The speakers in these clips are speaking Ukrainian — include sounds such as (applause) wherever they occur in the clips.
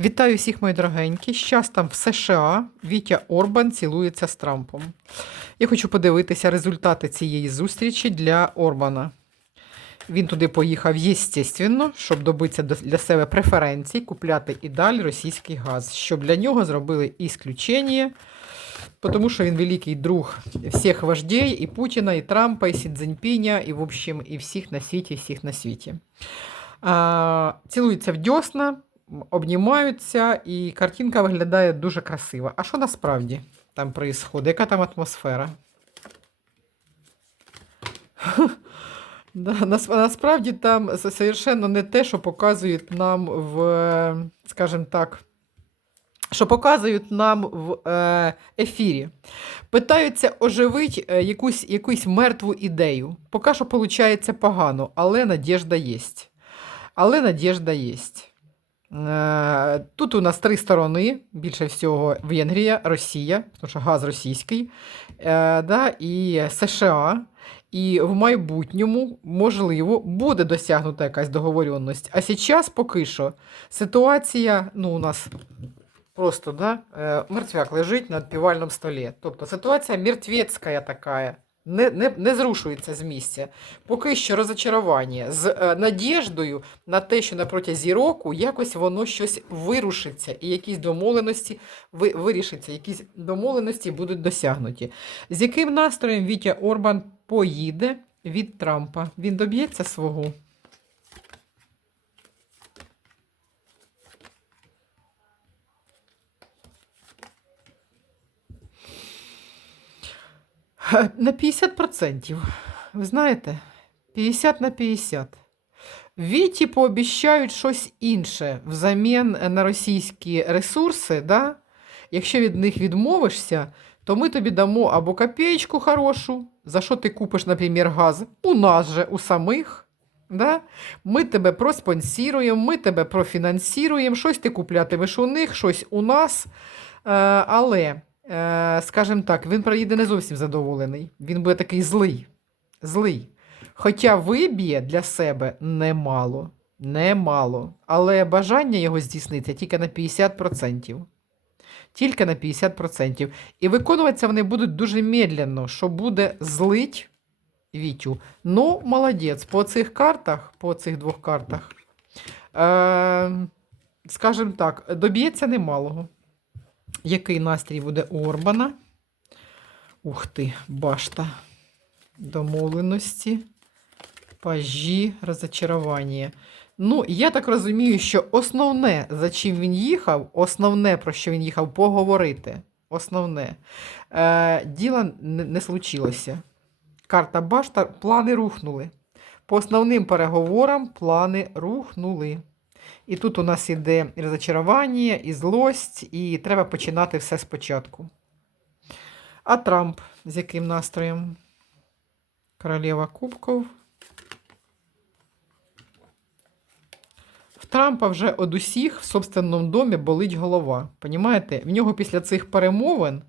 Вітаю всіх, мої дорогенькі. Щас там в США Вітя Орбан цілується з Трампом. Я хочу подивитися результати цієї зустрічі для Орбана. Він туди поїхав, єстественно, щоб добитися для себе преференцій, купляти і далі російський газ, щоб для нього зробили ісключення, тому що він великий друг всіх вождей, і Путіна, і Трампа, і Сі Цзіньпіня, і, в общем, і всіх на світі, і всіх на світі. А, цілуються в дьосна, обнімаються, і картинка виглядає дуже красиво. А що насправді там відбувається? Яка там атмосфера? (laughs) Насправді там совершенно не те, що показують нам в, скажімо так, що показують нам в е, ефірі. Питаються оживити е, якусь, якусь мертву ідею. Поки що виходить погано, але надіжда є. Але надіжда є. Е, Тут у нас три сторони, більше всього Венгрія, Росія, тому що газ російський, е, да, і США. І в майбутньому, можливо, буде досягнута якась договоренність. А зараз поки що ситуація, ну, у нас просто да, е, мертвяк лежить на відпівальному столі. Тобто ситуація мертвецька така, не, не, не зрушується з місця. Поки що розочарування з е, надіждою на те, що на протязі року якось воно щось вирушиться, і якісь домовленості ви, вирішиться, якісь домовленості будуть досягнуті. З яким настроєм Вітя Орбан поїде від Трампа? Він доб'ється свого. На 50%. Ви знаєте, 50 на 50. Віті пообіщають щось інше взамін на російські ресурси. Да? Якщо від них відмовишся, то ми тобі дамо або копеечку хорошу, за що ти купиш, наприклад, газ у нас же, у самих. Да? Ми тебе проспонсіруємо, ми тебе профінансіруємо, щось ти куплятимеш у них, щось у нас. Е, але, е, скажімо так, він приїде не зовсім задоволений. Він буде такий злий. Злий. Хоча виб'є для себе немало. Немало. Але бажання його здійсниться тільки на 50%. Тільки на 50%. І виконуватися вони будуть дуже медленно, що буде злить Вітю. Ну, молодець, по цих картах, по цих двох картах, е, скажімо так, доб'ється немалого. Який настрій буде у Орбана? Ух ти, башта. Домовленості, пажі, розочарування. Ну, я так розумію, що основне, за чим він їхав, основне, про що він їхав, поговорити. Основне. Е, діло не, не случилося. Карта башта, плани рухнули. По основним переговорам плани рухнули. І тут у нас іде і розочарування, і злость, і треба починати все спочатку. А Трамп з яким настроєм? Королева Кубков. В Трампа вже од усіх в собственному домі болить голова. Понімаєте? В нього після цих перемовин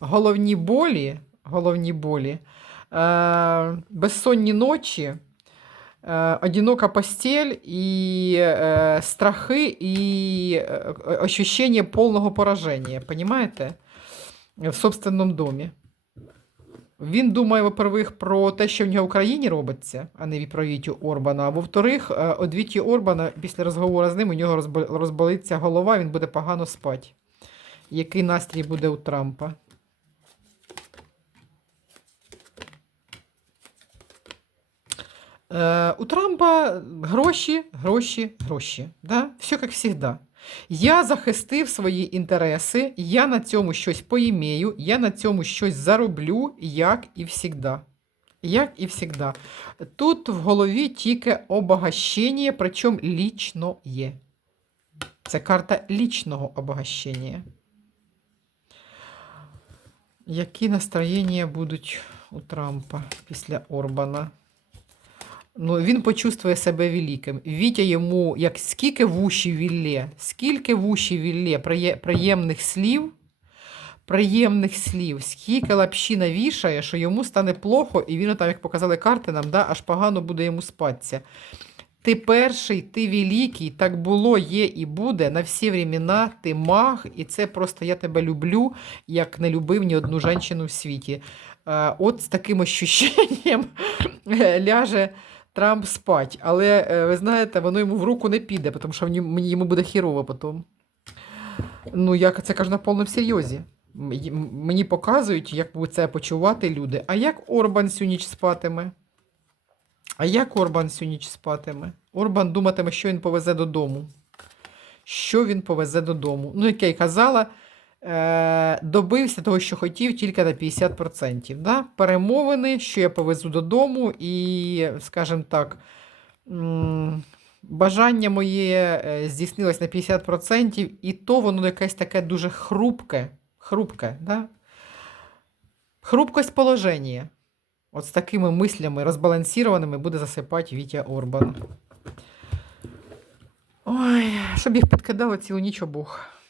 головні болі, головні болі, е, безсонні ночі, одинока постель і е, страхи, і е, ощущення повного пораження. В собственному домі. Він думає, во-первых, про те, що в нього в Україні робиться, а не про Вітю Орбана. А во-вторых, е, від Віті Орбана після розговору з ним у нього розбо- розболиться голова, він буде погано спати. Який настрій буде у Трампа? Е, у Трампа гроші, гроші, гроші. Да? Все як завжди. Я захистив свої інтереси, я на цьому щось поімею, я на цьому щось зароблю, як і завжди. Як і завжди. Тут в голові тільки обогащення, причому лічно є. Це карта лічного обогащення. Які настроєння будуть у Трампа після Орбана? Ну, він почувствує себе великим. Вітя йому, як скільки в уші віллє, скільки в уші віллє приємних слів, приємних слів, скільки лапші навішає, що йому стане плохо, і він там, як показали карти нам, да, аж погано буде йому спатися. Ти перший, ти великий, так було, є і буде. На всі времена ти маг, і це просто я тебе люблю, як не любив ні одну жінку в світі. Е, От з таким ощущенням е, ляже Трамп спать. Але е, ви знаєте, воно йому в руку не піде, тому що мені- йому буде хірово потім. Ну, я це кажу на повному серйозі. Мені показують, як будуть це почувати люди. А як Орбан всю ніч спатиме? А як Орбан всю ніч спатиме? Орбан думатиме, що він повезе додому. Що він повезе додому? Ну, як я й казала, добився того, що хотів, тільки на 50%. Да? Перемовини, що я повезу додому, і, скажімо так, бажання моє е, здійснилось на 50%, і то воно якесь таке дуже хрупке. Хрупке, да? Хрупкость положення. От з такими мислями розбалансованими буде засипати Вітя Орбан. Ой, щоб їх підкидало цілу ніч обох.